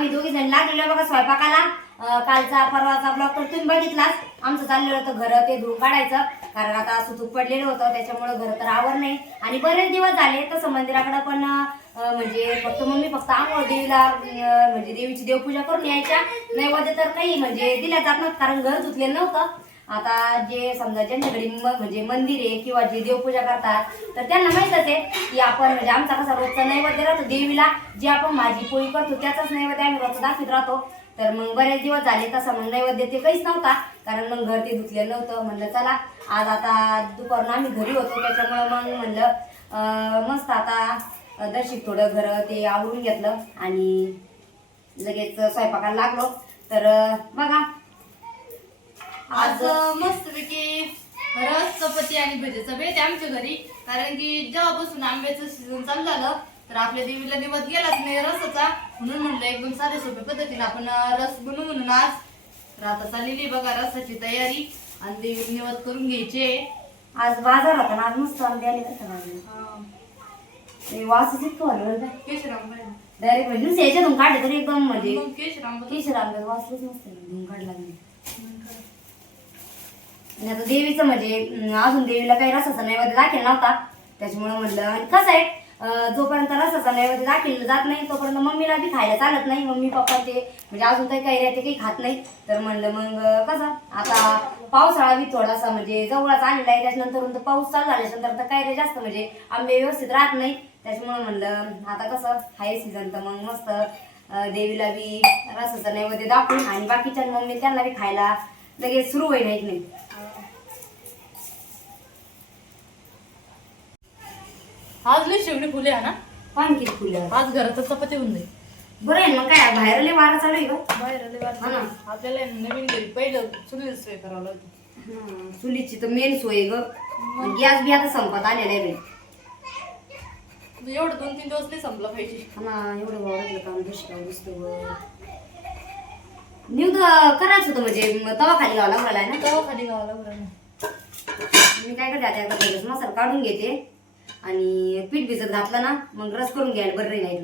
आम्ही दोघी जण लागलेलो बघा स्वयंपाकाला. कालचा परवाचा ब्लॉग तर तुम्ही बघितलाच. आमचं चाललेलं होतं घर ते धुवून काढायचं, कारण आता सुतूक पडलेलं होतं, त्याच्यामुळे घर तर आवर नाही. आणि बरेच दिवस झाले तसं मंदिराकडे पण म्हणजे फक्त फक्त आंघोळ देवीला म्हणजे देवीची देवपूजा करून यायच्या. नैवेद्य तर काही म्हणजे दिल्या जात नव्हतं, कारण घर धुतलेलं नव्हतं. आता जे समजा ज्यांच्याकडे म्हणजे मंदिर आहे किंवा जे देवपूजा करतात तर त्यांना माहीतच आहे की आपण म्हणजे आमचा कसा रोजचा नैवेद्य राहतो देवीला, जे आपण भाजी पोळी करतो त्याचाच नैवेद्य आम्ही रोजचा दाखवत राहतो. तर मग बरेच दिवस झाले तसं मग नैवेद्य ते काहीच नव्हता, कारण मग घर ते धुतलेलं नव्हतं. म्हणलं चला आज आता दुपारून आम्ही घरी होतो, त्याच्यामुळे मग म्हणलं मस्त आता दर्शिक थोडं घर ते आवरून घेतलं आणि लगेच स्वयंपाकाला लागलो. तर बघा आज मस्तपैकी रस चपाती आणि भजीचा बेत आमच्या घरी, कारण की जेव्हापासून आंब्याचं सीझन चालू झालं तर आपल्या देवीला निवद गेलाच नाही रसाचा, म्हणून म्हणलं एकदम साधे सोप्या पद्धतीने आपण रस बनवू म्हणून आज. तर आता चाललेली बघा रसाची तयारी आणि देवी निवद करून घ्यायचे. आज बाजार होता ना, आज मस्त आंबे आले बरं. वासच इतकं आलं केशर आंबा डायरेक्ट म्हणजे नुसतं याच्यातून काढले तरी एकदम म्हणजे केशर आंबे वासच मस्त धुवून काढला. आणि आता देवीचं म्हणजे अजून देवीला काही रसाचा नैवेद्य दाखल नव्हता, त्याच्यामुळे म्हणलं. आणि कसं आहे जोपर्यंत रसाचा नैवेद्य दाखल जात नाही तोपर्यंत मम्मीला बी खायला चालत नाही. मम्मी पप्पा ते म्हणजे अजून काही ते काही खात नाही. तर म्हणलं मग कसं आता पावसाळा बी थोडासा म्हणजे जवळच आलेला आहे, त्याच्यानंतर पाऊस चालू झाल्यानंतर तर काही जास्त म्हणजे आंबे व्यवस्थित राहत नाही. त्याच्यामुळे म्हणलं आता कसं हाय सीझन तर मग मस्त देवीला बी रसाचा नैवेद्य दाखवून आणि बाकीच्या मम्मी त्यांना बी खायला लगेच सुरू होईल नाही. आज लई शेवटी फुले आहे ना, पान किती फुलं आज घरात चपाती होऊन जाईल. बरं आहे मग काय बाहेर लय वारा चालू आहे का बाहेर आपल्याला नवीन घरी पहिलं चुलीची सोय करावं लागते. चुलीची तर मेन सोय ग. गॅस बी आता संपत आलेला आहे. एवढं 2-3 दिवस नाही संपला पाहिजे ना, एवढं वावरलं काम दुष्काळ दिसतो. न्यू करायचं होतं म्हणजे तवा खाली घावा लागला आहे ना, तवा खाली घावा लागला. मी काय करते आता मसाला काढून घेते आणि पीठ भिजत घातलं ना मग रस करून घ्यायला बरं नाही.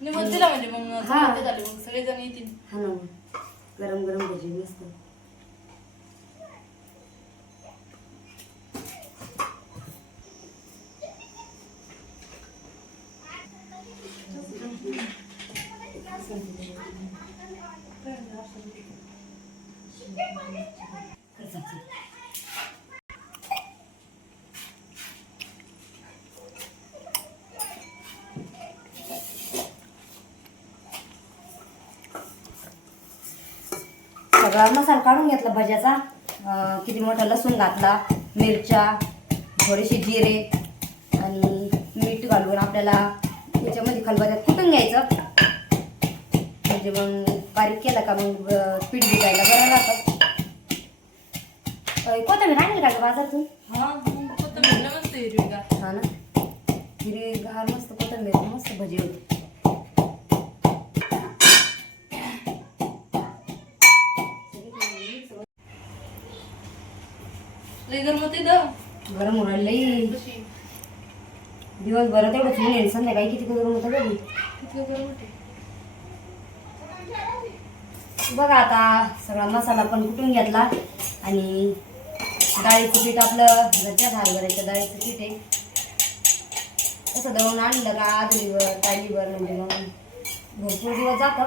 निवड दिला म्हणजे मग चपाती झाली, मग सगळेजण येतील. हा ना, गरम गरम भजी मस्त. सगळा मसाला काढून घेतला भज्याचा. किती मोठा लसूण घातला, मिरच्या, थोडेसे जिरे आणि मीठ घालून आपल्याला त्याच्यामध्ये खलबत्त्यात कुटून घ्यायचं. म्हणजे मग बारीक केला का मग पीठ भिजायला बरं राहतं. कोथिंबीर आणली का बाजारातून? हा कोथिंबीर मस्त हिरवीगार. हा ना, हिरवीगार मस्त कोथिंबीर मस्त भजी होती. गरम उडाल लई दिवसभर तेवढंच ऊन येईल, संध्याकाळी किती गरम होतं कधी. बघा आता सगळा मसाला पण कुटून घेतला आणि डाळीचं पीठ आपलं घरच्या हरभऱ्याच्या डाळीचं पीठ आहे. तसं दळून आणलं का आदलीवर तालीवर म्हणजे मग भरपूर दिवस जातं.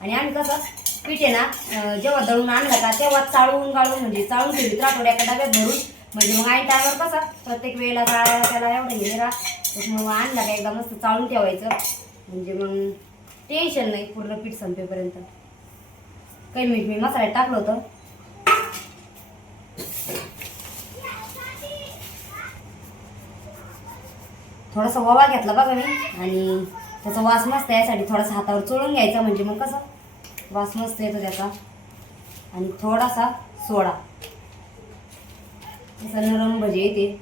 आणि आम्ही कसं पीठ आहे ना जेव्हा दळून आणलं का तेव्हा चाळून गाळून म्हणजे चाळून ठेवी राठोड्या एका डब्यात भरून, म्हणजे मग आई टायमावर कसं प्रत्येक वेळेला चाळायला त्याला एवढं हे राहा. त्याच्यामुळे मग आणला का एकदा मस्त चाळून ठेवायचं, म्हणजे मग टेन्शन नाही पूर्ण पीठ संपेपर्यंत. काही मीठ मी मसाल्यात टाकलं होतं. थोडासा ओवा घेतला बघा मी आणि त्याचा वास मस्त यासाठी थोडासा हातावर चोळून घ्यायचा, म्हणजे मग कसं वास मस्त येतो त्याचा. आणि थोडासा सोडा, असा नरम भजी येते.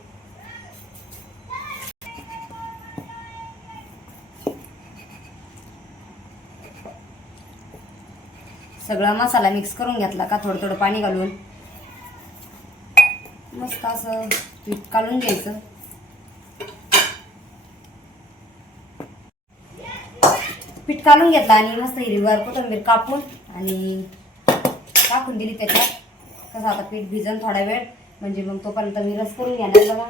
सगळा मसाला मिक्स करून घेतला का थोडं थोडं पाणी घालून मस्त असं पीठ काढून घ्यायचं. पीठ काढून घेतला आणि मस्त हिरवीगार कोथिंबीर कापून आणि टाकून दिली त्याच्यात. कसं आता पीठ भिजन थोडा वेळ, म्हणजे मग तोपर्यंत मी रस करून घेणार बघा.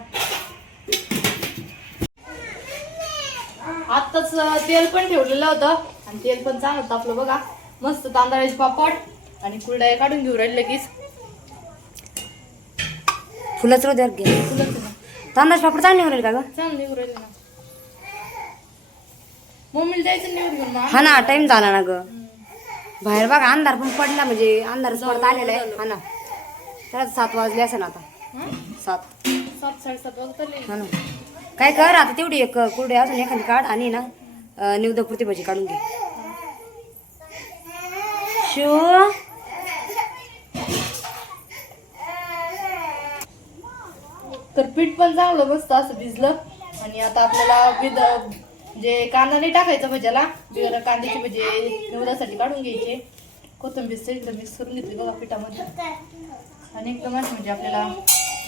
आत्ताच तेल पण ठेवलेलं होतं आणि तेल पण चांगलं तापलं बघा. मस्त तांदळाचे पापड आणि कुरडया काढून घेऊ राहिले लगेच. फुलंच रोज घे. तांदळाचे पापड चांगले उरेल का ग? चांगलं निघू राहिले ना. मम्मीला द्यायचं निवड घेऊन मग. हा ना, टाइम झाला ना ग. बाहेर बघा अंधार पण पडला, म्हणजे अंधारच पडता आलेला आहे. हा ना, त्याला 7 वाजले असेल आता. 7 7:30 वाजता. हा ना. काय कर आता, तेवढी एक कुरडे असून एखादी काढ आणि ना निवदपुरती भजी काढून घे. शिव तर पीठ पण चांगलं मस्त असं भिजलं आणि आता आपल्याला जे कांदा नाही टाकायचा भज्याला, बिगर कांद्याची भजी निवडासाठी काढून घ्यायचे. कोथिंबीर सगळीकडे मिक्स करून घेतली बघा पिठामध्ये आणि एकदम म्हणजे आपल्याला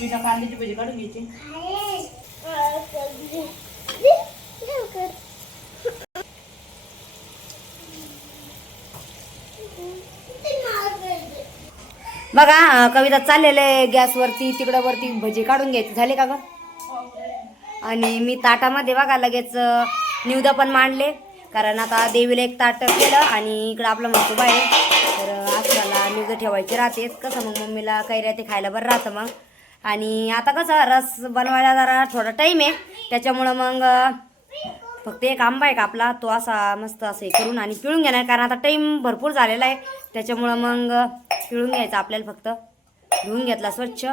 बिना कांद्याची भजी काढून घ्यायची. बघा कविता चाललेले गॅसवरती तिकडं वरती भजी काढून घ्यायचे झाले का ग. आणि मी ताटामध्ये बघा लगेच निवदा पण मांडले, कारण आता देवीला एक ताट केलं आणि इकडं आपलं म्हणतो बाहेर, तर आसराला निवद ठेवायचे राहतेच. कसं मग मम्मीला कैऱ्या ते खायला बरं राहतं मग. आणि आता कसं रस बनवायला जरा थोडा टाईम आहे, त्याच्यामुळं मग फक्त एक आंबा आहे का आपला, तो असा मस्त असं हे करून आणि पिळून घेणार, कारण आता टाईम भरपूर झालेला आहे. त्याच्यामुळं मग पिळून घ्यायचं आपल्याला. फक्त धुवून घेतला स्वच्छ.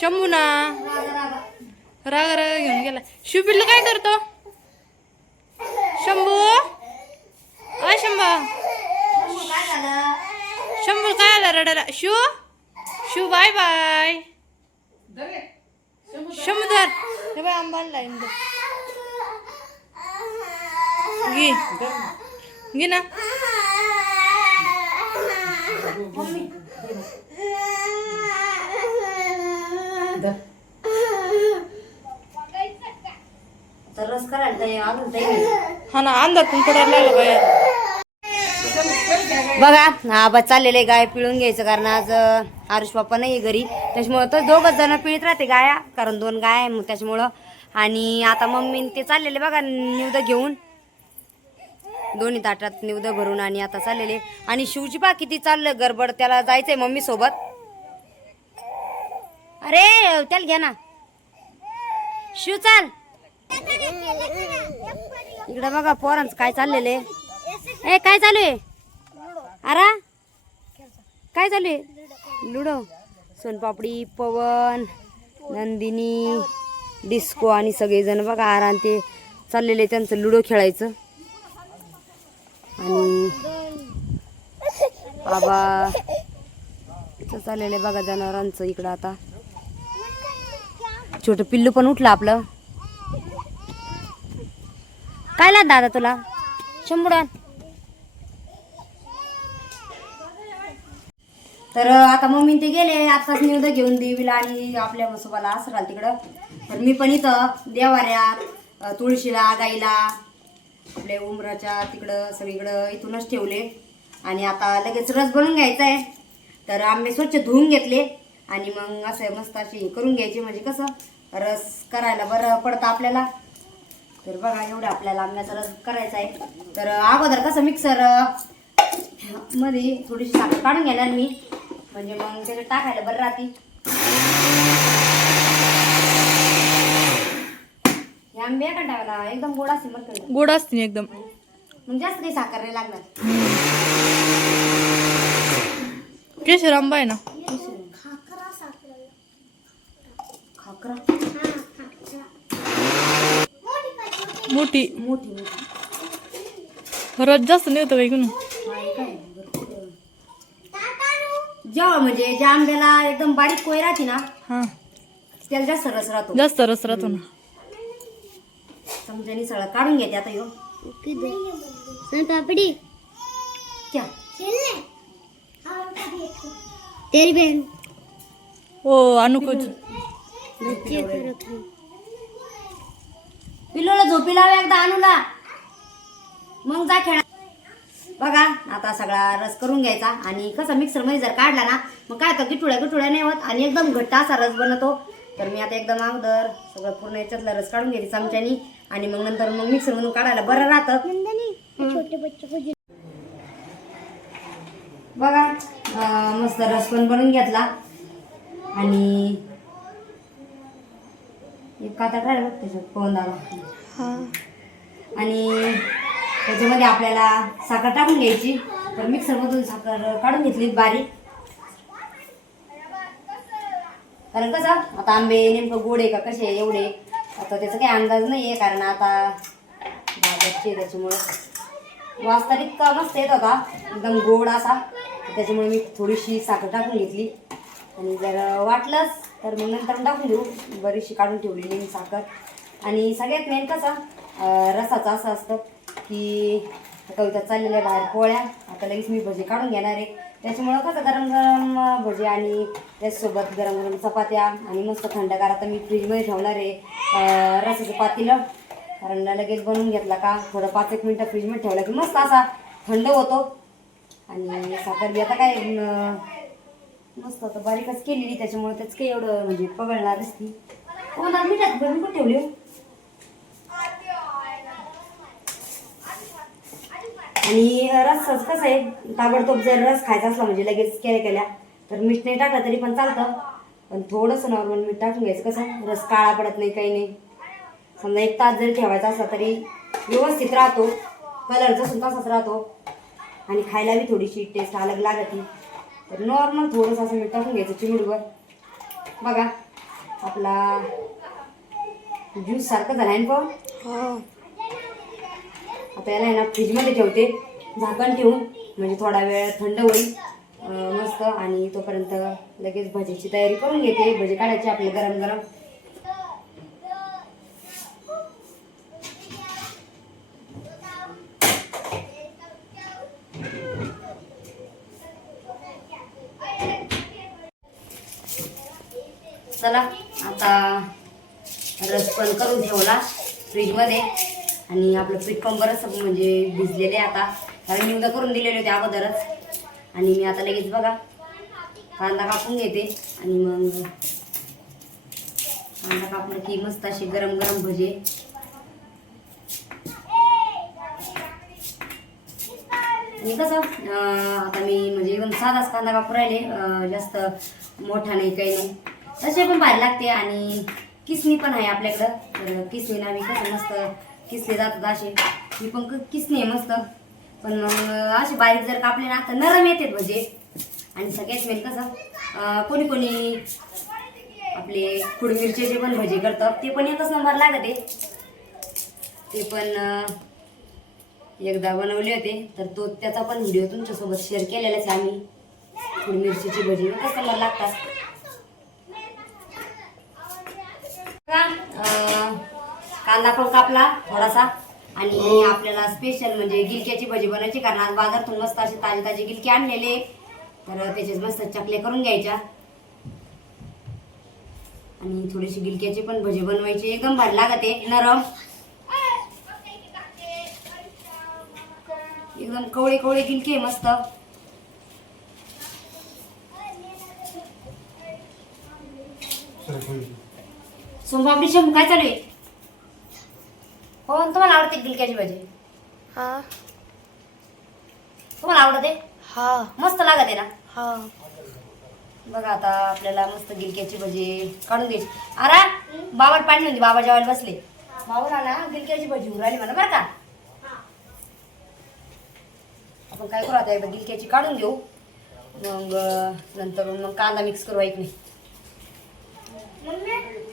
शंभू ना राग राग घेऊन गेला. शिवपिल्लू काय करतो? शंभू अय शंभा, शंभू काय आला रडायला? Shiv bye bye. शंभू धर हे बाय आंबा आणलाय घे ना. तर रस करायला अजून टाईम. हा ना, अंधार पण पडायला लागला बाहेर. बघा हा बस चाललेले गाय पिळून घ्यायचं, कारण आज आरुष बाप्पा नाही घरी, त्याच्यामुळं तर 2 जण पिळत राहते गाया, कारण 2 गाय आहे मग त्याच्यामुळं. आणि आता मम्मी ते चाललेले बघा निवद घेऊन, दोन्ही ताटात निवद भरून आणि आता चाललेले. आणि शिवची पा किती चाललं गडबड, त्याला जायचंय मम्मी सोबत. अरे त्याला घ्या ना शिव, चाल इकडं. बघा पोरांचं काय चाललेले. ए काय चालू आहे? अरा काय चालू आहे? लुडो. सोनपापडी, पवन, नंदिनी, डिस्को आणि सगळेजण बघा आराम ते चाललेले त्यांचं लुडो खेळायचं. आणि बाबा चाललेले बघा जनावरांचं इकडं. आता छोटं पिल्लू पण उठलं आपलं. काय ला दादा तुला? शंभूडान. तर आता मम्मी ते गेले आताच निवद घेऊन देवीला आणि आपल्या म्हसोबाला असं तिकडं. तर मी पण इथं देवाऱ्यात, तुळशीला, गाईला, आपल्या उमराच्या तिकडं सगळीकडं इथूनच ठेवले. आणि आता लगेच रस बनवून घ्यायचा आहे. तर आंबे स्वच्छ धुवून घेतले आणि मग असं मस्त असे हे करून घ्यायचे, म्हणजे कसं रस करायला बरं पडतं आपल्याला. तर बघा एवढं आपल्याला आंब्याचा रस करायचा आहे. तर अगोदर कसं मिक्सर मध्ये थोडीशी साखर काढून घेणार मी, म्हणजे मग त्याच्यात टाकायला बरं राहते. हे आंबे का टाकायला एकदम गोड असते, मग गोड असते एकदम, मग जास्त काही साखर नाही लागणार. केशर आंबा आहे ना. खाकरा मोठी मोठी रस जास्त नाही होतं काही. जेव्हा म्हणजे ज्या आंब्याला एकदम बारीक कोय राहते ना, हा त्याला जास्त रस राहतो. जास्त रस राहतो ना. समजानी सगळं काढून घेते आता. यो पापडी तेरी बहन ओ अनुकुच पिल्लोला झोपी लावा एकदा अनुला. मग जा खेळा. बघा आता सगळा रस करून घ्यायचा आणि कसा मिक्सर मध्ये जर काढला ना मग काय तर गिटुळ्या नाही होत आणि एकदम घट्ट असा रस बनतो. तर मी आता एकदम अगोदर सगळं पूर्ण याच्यातला रस काढून घेते चमच्यानी आणि मग नंतर मग मिक्सर मधून काढायला बरं राहतं. बघा मस्त रस पण बनवून घेतला आणि एक काता राहिला बघ त्याच्यात पवन दादा आणि त्याच्यामध्ये आपल्याला साखर टाकून घ्यायची. तर मिक्सर मधून साखर काढून घेतली बारीक. कारण कसं आता आंबे नेमकं गोड आहे का कसे एवढे आता त्याचा काही अंदाज नाही आहे कारण आता भाज्याचे त्याच्यामुळं वास तर इतका मस्त येत होता एकदम गोड असा. त्याच्यामुळे मी थोडीशी साखर टाकून घेतली आणि जर वाटलंच तर मग नंतर टाकून देऊ. बरीचशी काढून ठेवलेली मी साखर. आणि सगळ्यात मेन कसं रसाचं असं असतं की कविता चाललेल्या बाहेर पोळ्या आता लगेच मी भजी काढून घेणार आहे. त्याच्यामुळं कसं गरम गरम भजी आणि त्याचसोबत गरम गरम चपात्या आणि मस्त थंडगार आता मी फ्रीजमध्ये ठेवणार आहे रसाचं पातेलं. कारण लगेच बनवून घेतला का थोडं 5-1 मिनटं फ्रीजमध्ये ठेवला की मस्त असा थंड होतो. आणि साखर बी आता काय मस्त आता बारीकच केलेली त्याच्यामुळे त्याच काही एवढं म्हणजे पगळणार असती. मिठात भरून पण ठेवली. आणि रस कसं आहे ताबडतोब जर रस खायचा असला म्हणजे लगेच केल्या तर मीठ नाही टाकलं तरी पण चालतं. पण थोडंसं नॉर्मल मीठ टाकून घ्यायचं कसं रस काळा पडत नाही काही नाही. समजा 1 तास जरी ठेवायचा असला तरी व्यवस्थित राहतो. कलर जसून तसाच राहतो आणि खायला बी थोडीशी टेस्ट अलग लागते. तर नॉर्मल थोडंसं असं मीठ टाकून घ्यायचं चिमूटभर. बघा आपला ज्यूस सारखं झाला आहे पण आता याला आहे ना फ्रीजमध्ये ठेवते झाकण ठेवून म्हणजे थोडा वेळ थंड होईल मस्त. आणि तोपर्यंत लगेच भजीची तयारी करून घेते. भजी काढायची आपले गरम गरम. चला आता रस पण करून ठेवला फ्रीजमध्ये आणि आपलं पीठ पण बरंच म्हणजे भिजलेले आता कारण मी उद्या करून दिलेले होते अगोदरच. आणि मी आता लगेच बघा कांदा कापून घेते आणि मग कांदा कापलं की मस्त असे गरम गरम भजे. आणि कसं आता मी म्हणजे एकदम साधाच कांदा कापून राहिले जास्त मोठा नाही काही नाही तसे पण भारी लागते. आणि किसणी पण आहे आपल्याकडं तर किसणी ना मी कसं मस्त किसले जातात असे. मी पण किसणी आहे मस्त पण मग असे बारीक जर कापले ना तर नरम येतात भजे. आणि सगळ्यात मेन कसं कोणी कोणी आपले खुड मिरचीचे पण भजे करतात ते पण एकच नंबर लागते. ते पण एकदा बनवले होते तर त्याचा पण व्हिडिओ तुमच्यासोबत शेअर केलेलाच आहे आम्ही. खुड मिरचीचे भजे एकच नंबर लागतात. कांदा पण कापला थोडासा आणि आपल्याला स्पेशल म्हणजे गिलक्याची भजी बनवायची कारण आज बाजारातून मस्त असे ताजे ताजे गिलके आणलेले तर त्याचे मस्त चकले करून घ्यायच्या आणि थोडीशी गिलक्याची पण भजी बनवायची एकदम भारी लागते नरम एकदम कवळे कवळे गिलके मस्त. सोमपापडी शंभू काय चालू आहे? हो तुम्हाला आवडते गिलक्याची भाजी? हा तुम्हाला आवडते? हा मस्त लागते ना? हा. बघा आता आपल्याला मस्त गिलक्याची भजी काढून घ्यायची. अरे बाबाला पाणी म्हणजे बाबा जेवायला बसले. बाबाला ना गिलक्याची भजी उराली मला बरं का. आपण काय करू आता एकदा गिलक्याची काढून घेऊ मग नंतर मग कांदा मिक्स करू ऐक नाही.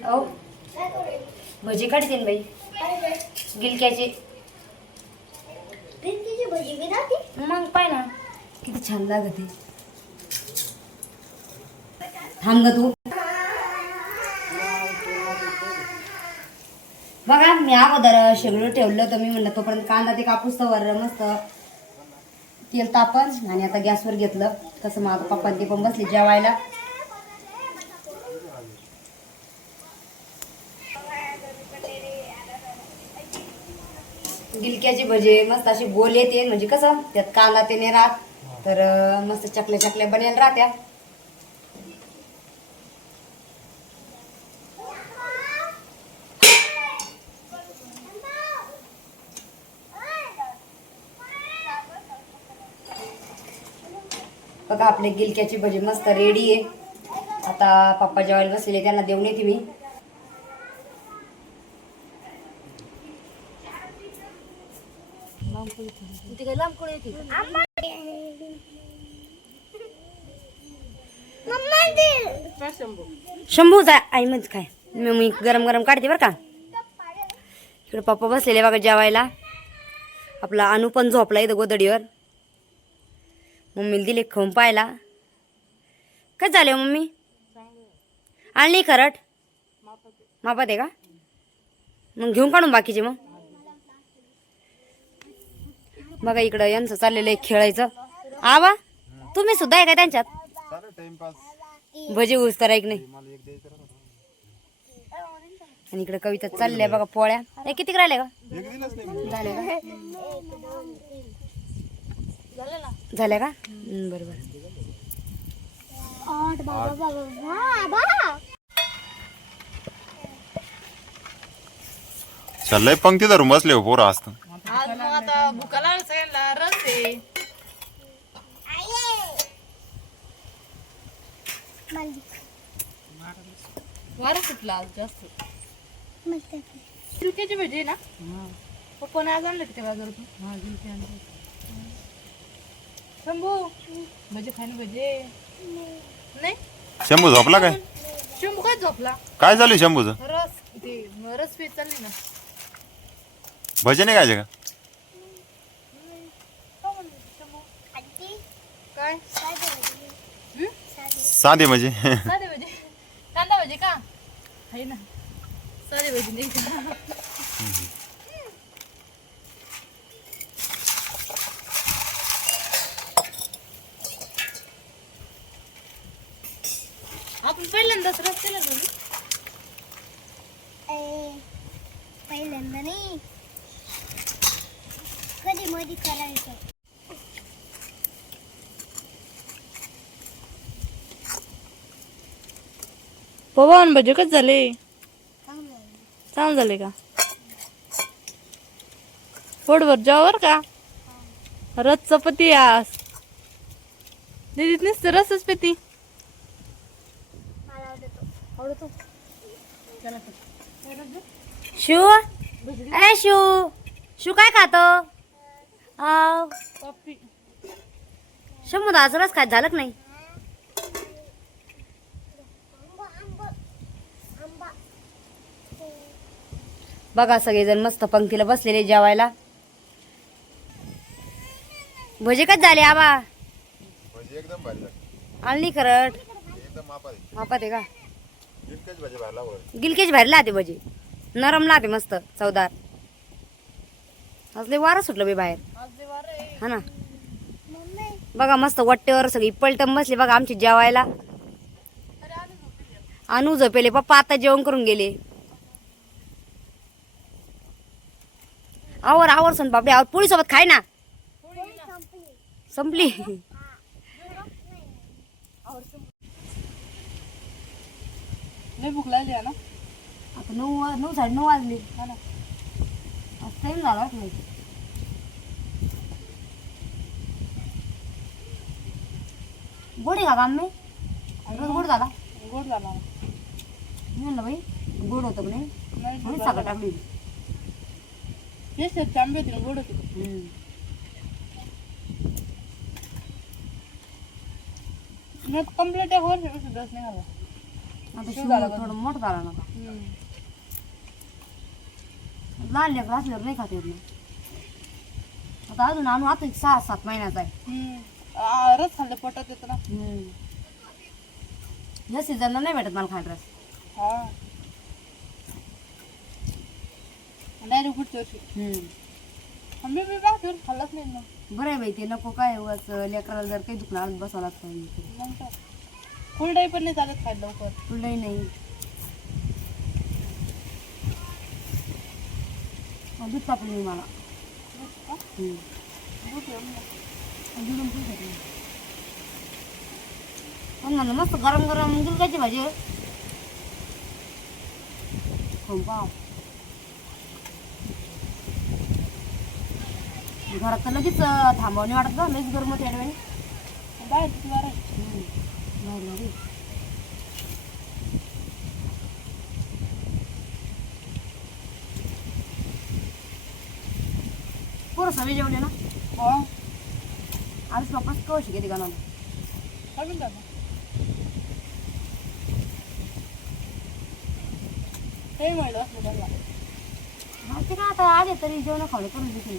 हो भजी काढते ना बाई गिलक्याची मग पाय ना किती छान लागते. थांब ग तू. बघा मी अगोदर शेगडीवर ठेवलं होतं मी म्हणलं तोपर्यंत कांदा ते कापूस तर मस्त तेल तापन आणि आता गॅसवर घेतलं. कसं माझं पप्पा ते पण बसले जेवायला. गिलक्याची भजे मस्त अशी गोल येते म्हणजे कसं त्यात कांदा ते नाही राहत तर मस्त चकल्या चकल्या बनेल राहत्या. बघा आपले गिलक्याची भजी मस्त रेडी आहे. आता पप्पा जेवायला बसलेले त्यांना देऊन येते मी. शंभू जा आई म्हणजे काय मी गरम गरम काढते बरं का. इकडे पप्पा बसलेले बघा जेवायला. आपला अनु पण झोपला इथं गोदडीवर. मम्मीला दिले खाऊन पाहायला. काय झाले मम्मी आणि खरट मापात आहे का मग घेऊन काढून बाकीचे मग. बघा इकडं यांचं चाललेलं आहे खेळायचं. आवा तुम्ही सुद्धा आहे का त्यांच्यात भजी उस तर ऐक नाही. आणि इकडे कविता चालल्या बघा पोळ्या. हे किती राहिले का झाले का झाल्या का बरोबर. चाललंय पंक्ती धरून बसले हो पोरं असतं. आज मग आता भुका लागली सगळ्यांना रस आहे. वारा सुटला आज जास्त. गिलक्याची भजी आहे ना पप्पाने आज आणलं ते बाजारातून. शंभू भजी खाणे भजी नाही. शंभू झोपला काय? शंभू काय झोपला? काय चालू शंभूचं? रस ते रस पीत चालली ना. भजे नाही खायचे का? काय साधे म्हणजे साधे भजी कांदा भजी का आहे ना. साधे भजी नाही का. आपण पहिल्यांदाच रस केला ना. पहिल्यांदा नाही कधी मधी करायचं. पवन भजी कच झाले चांगलं झाले का. पोटभर जेवावर का रस चपाती आस दीदीत नुसतं रसच पेती. आवडतो शिव ए शिव शिव काय खातो. शंभू दाचा रस खात झालं का नाही. बघा सगळेजण मस्त पंक्तीला बसलेले जेवायला. भजे कच झाले आबा एकदम भारी आणि खरट एकदम मापात आहे का. भजे भरला गिलकेच बाहेर लाते भजी नरम लाते मस्त चवदार. आज लय वारं सुटलं बे बाहेर हा ना. बघा मस्त वट्टेवर सगळी पलटम बसली बघा आमची जेवायला. अनु झोपेले पप्पा आता जेवण करून गेले. आवर आवर सन बापडे आवर पोळी सोबत खाय ना. संपली लय भूक लागली ना. आता 9 9:30 वाजले. टाइम झाला गोड आहे का काम में गोड झाला. गोड झाला मी म्हणलं बाई गोड होतं पण थोडी साखर टाकली. तेच आंबे होते गोड होते. कम्प्लीट एक वर्ष रस नाही खाला. आता शिव थोडं मोठं झाला ना. लहान लेकर असल्यावर नाही खात येत ना. आता अजून आणू आता 6-7 महिन्याचा आहे. रस खाल्लं पोटात येतं ना. या सीझनला नाही भेटत मला खाट रस. हा डायरेक्ट पुढच्या वर्षी. मी बाकी खाल्लाच नाही ना. बरं आहे बाई ते नको काय उगाच लेकराला जर काही दुखणार बसावं लागतं. मग फुलडाई पण नाही चालत खायला लवकर. फुलडाई नाही दूध तापली मला. पण म्हणलं मस्त गरम गरम गिलकाची भाजी आहे. खाऊन पाव घरात तर लगेच थांबवणे वाटत का लगेच गरम होते अडवाणी बाहेर पोरं सगळे जेवले ना आज पप्पाच कवशी घेते गाणं हा ते काय आता आले तरी जेवण खावले करून देते